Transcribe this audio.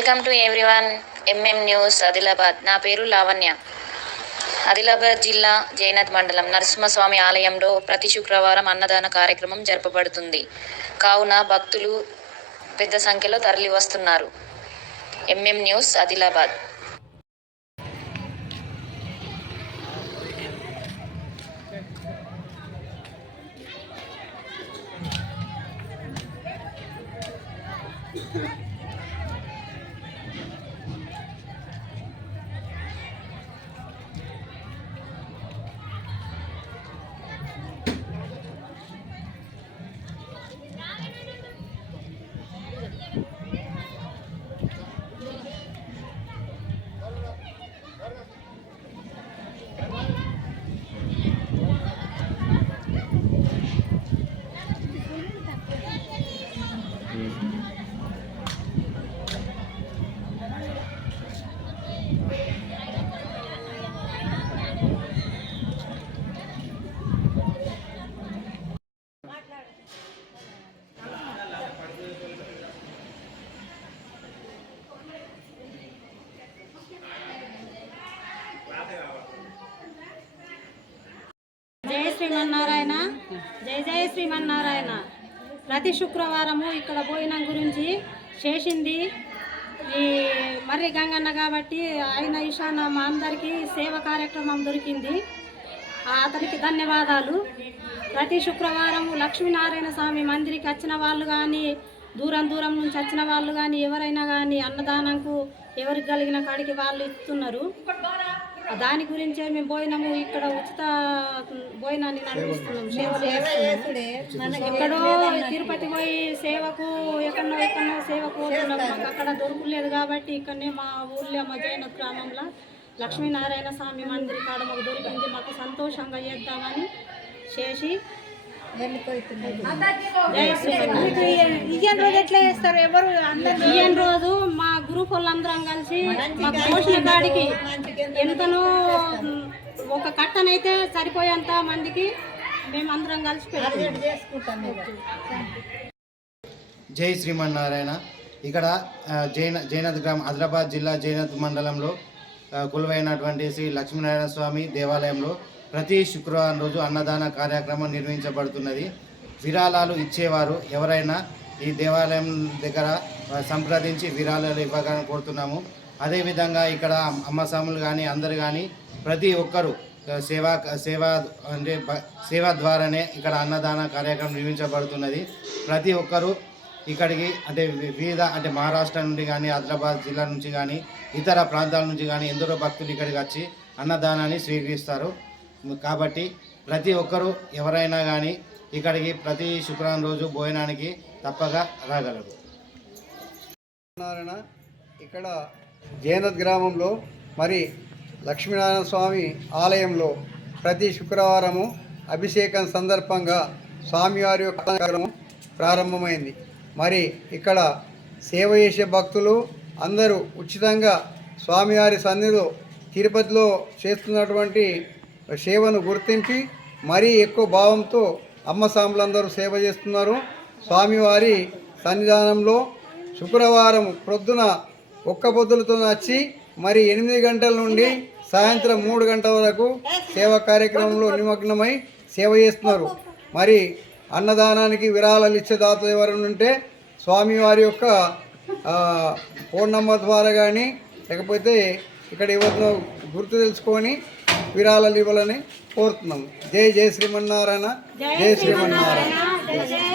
Welcome to everyone MM news Adilabad. నా పేరు లావణ్య. ఆదిలాబాద్ జిల్లా జైనత్ మండలం నరసింహస్వామి ఆలయంలో ప్రతి శుక్రవారం అన్నదాన కార్యక్రమం జరపబడుతుంది. కావున భక్తులు పెద్ద సంఖ్యలో తరలి వస్తున్నారు ఎంఎం న్యూస్ ఆదిలాబాద్. జయ శ్రీమన్నారాయణ. జయ జయ శ్రీమన్నారాయణ. ప్రతి శుక్రవారము ఇక్కడ భోజనం గురించి చేసింది. ఈ మర్రి గంగన్న కాబట్టి ఆయన ఈశాన మా అందరికీ సేవ కార్యక్రమం దొరికింది. అతనికి ధన్యవాదాలు. ప్రతి శుక్రవారం లక్ష్మీనారాయణ స్వామి మందిరికి వచ్చిన వాళ్ళు కానీ దూరం దూరం నుంచి వచ్చిన వాళ్ళు కానీ ఎవరైనా కానీ అన్నదానంకు ఎవరికి కలిగిన కాడికి వాళ్ళు ఇస్తున్నారు. దాని గురించే మేము భోజనము ఇక్కడ ఉచిత భోజనాన్ని నడిపిస్తున్నాం. ఎక్కడో తిరుపతి పోయి సేవకు ఎక్కడో ఎక్కడో సేవకు పోతున్నాం. మాకు అక్కడ దొరకలేదు కాబట్టి ఇక్కడనే మా ఊర్లో మా జైన గ్రామంలో లక్ష్మీనారాయణ స్వామి మందిర్ కాడ మాకు దొరికింది. మాకు సంతోషంగా చేద్దామని చేసి జై శ్రీమన్నారాయణ. ఈయన రోజు మా గ్రూప్ వాళ్ళందరం కలిసి మా పోషణ కాడికి ఎంతనో ఒక కట్టనైతే సరిపోయేంత మందికి మేమందరం కలిసి పెడతాం. జై శ్రీమన్నారాయణ. ఇక్కడ జైన జైనత్ గ్రామం ఆదిలాబాద్ జిల్లా జైనత్ మండలంలో కొలువైనటువంటి శ్రీ లక్ష్మీనారాయణ స్వామి దేవాలయంలో ప్రతి శుక్రవారం రోజు అన్నదాన కార్యక్రమం నిర్వహించబడుతున్నది. విరాళాలు ఇచ్చేవారు ఎవరైనా ఈ దేవాలయం దగ్గర సంప్రదించి విరాళాలు ఇవ్వగానే కోరుతున్నాము. అదేవిధంగా ఇక్కడ అమ్మస్వాములు కానీ అందరు కానీ ప్రతి ఒక్కరూ సేవా సేవా అంటే సేవ ద్వారానే ఇక్కడ అన్నదాన కార్యక్రమం నిర్వహించబడుతున్నది. ప్రతి ఒక్కరూ ఇక్కడికి అంటే వివిధ అంటే మహారాష్ట్ర నుండి కానీ ఆదిలాబాద్ జిల్లా నుంచి కానీ ఇతర ప్రాంతాల నుంచి కానీ ఎందరో భక్తులు ఇక్కడికి వచ్చి అన్నదానాన్ని స్వీకరిస్తారు. కాబట్టి ప్రతి ఒక్కరూ ఎవరైనా కానీ ఇక్కడికి ప్రతి శుక్రవారం రోజు భోజనానికి తప్పక రాగలరు. నారాయణ ఇక్కడ జైనత్ గ్రామంలో మరి లక్ష్మీనారాయణ స్వామి ఆలయంలో ప్రతి శుక్రవారము అభిషేకం సందర్భంగా స్వామివారి యొక్క ప్రారంభమైంది. మరి ఇక్కడ సేవ చేసే భక్తులు అందరూ ఉచితంగా స్వామివారి సన్నిధిలో తిరుపతిలో చేస్తున్నటువంటి సేవను గుర్తించి మరీ ఎక్కువ భావంతో అమ్మ సాములందరూ సేవ చేస్తున్నారు. స్వామివారి సన్నిధానంలో శుక్రవారం ప్రొద్దున ఒక్క పొద్దులతో వచ్చి మరి ఎనిమిది గంటల నుండి సాయంత్రం మూడు గంటల వరకు సేవా కార్యక్రమంలో నిమగ్నమై సేవ చేస్తున్నారు. మరి అన్నదానానికి విరాళాలు ఇచ్చే దాత ఎవరైనా ఉంటే స్వామివారి యొక్క ఫోన్ నంబర్ ద్వారా కానీ లేకపోతే ఇక్కడ ఎవరినో గుర్తు తెలుసుకొని విరాళాలు ఇవ్వాలని కోరుతున్నాం జై జై శ్రీమన్నారాయణ. జై శ్రీమన్నారాయణ.